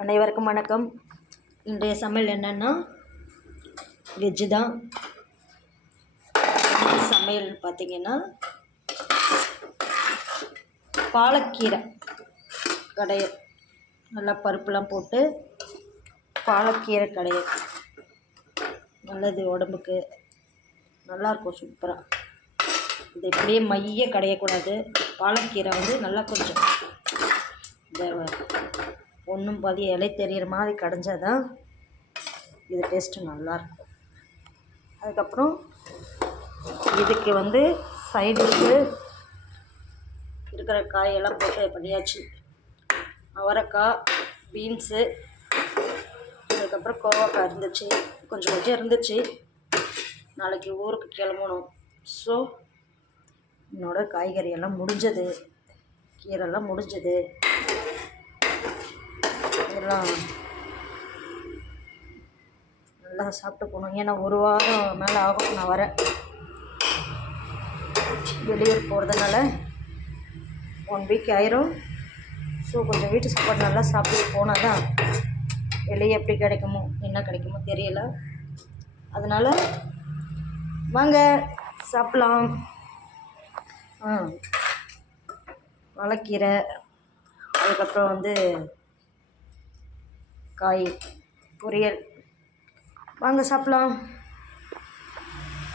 அனைவருக்கும் வணக்கம். இன்றைய சமையல் என்னென்னா வெஜ்ஜு தான். சமையல் பார்த்திங்கன்னா பாலக்கீரை கடையல், நல்லா பருப்புலாம் போட்டு பாலக்கீரை கடையல் நல்லது உடம்புக்கு, நல்லாயிருக்கும் சூப்பராக. இது இப்படியே மைய கடையக்கூடாது. பாலக்கீரை நல்லா கொஞ்சம் இந்த ஒன்றும் பாதி இலை தெரிகிற மாதிரி கடைஞ்சால் தான் இது டேஸ்ட்டு நல்லாயிருக்கும். அதுக்கப்புறம் இதுக்கு சைடுக்கு இருக்கிற காயெல்லாம் போட்டு பண்ணியாச்சு. அவரைக்காய், பீன்ஸு, அதுக்கப்புறம் கோவக்காய் இருந்துச்சு, கொஞ்சம் இருந்துச்சு. நாளைக்கு ஊருக்கு கிளம்பணும். ஸோ என்னோடய காய்கறியெல்லாம் முடிஞ்சது, கீரைலாம் முடிஞ்சது. இதெல்லாம் நல்லா சாப்பிட்டு போகணும். ஏன்னா ஒரு வாரம் மேலே ஆகும் நான் வரேன். வெளியூர் போகிறதுனால 1 வீக் ஆயிரும். ஸோ கொஞ்சம் வீட்டு சாப்பாடு நல்லா சாப்பிட்டு போனால் தான் வெளியே எப்படி கிடைக்குமோ என்ன கிடைக்குமோ தெரியல. அதனால் வாங்க சாப்பிட்லாம். வாழைக்கீரை, அதுக்கப்புறம் காய் பொரியல். வாங்க சாப்பிட்லாம்.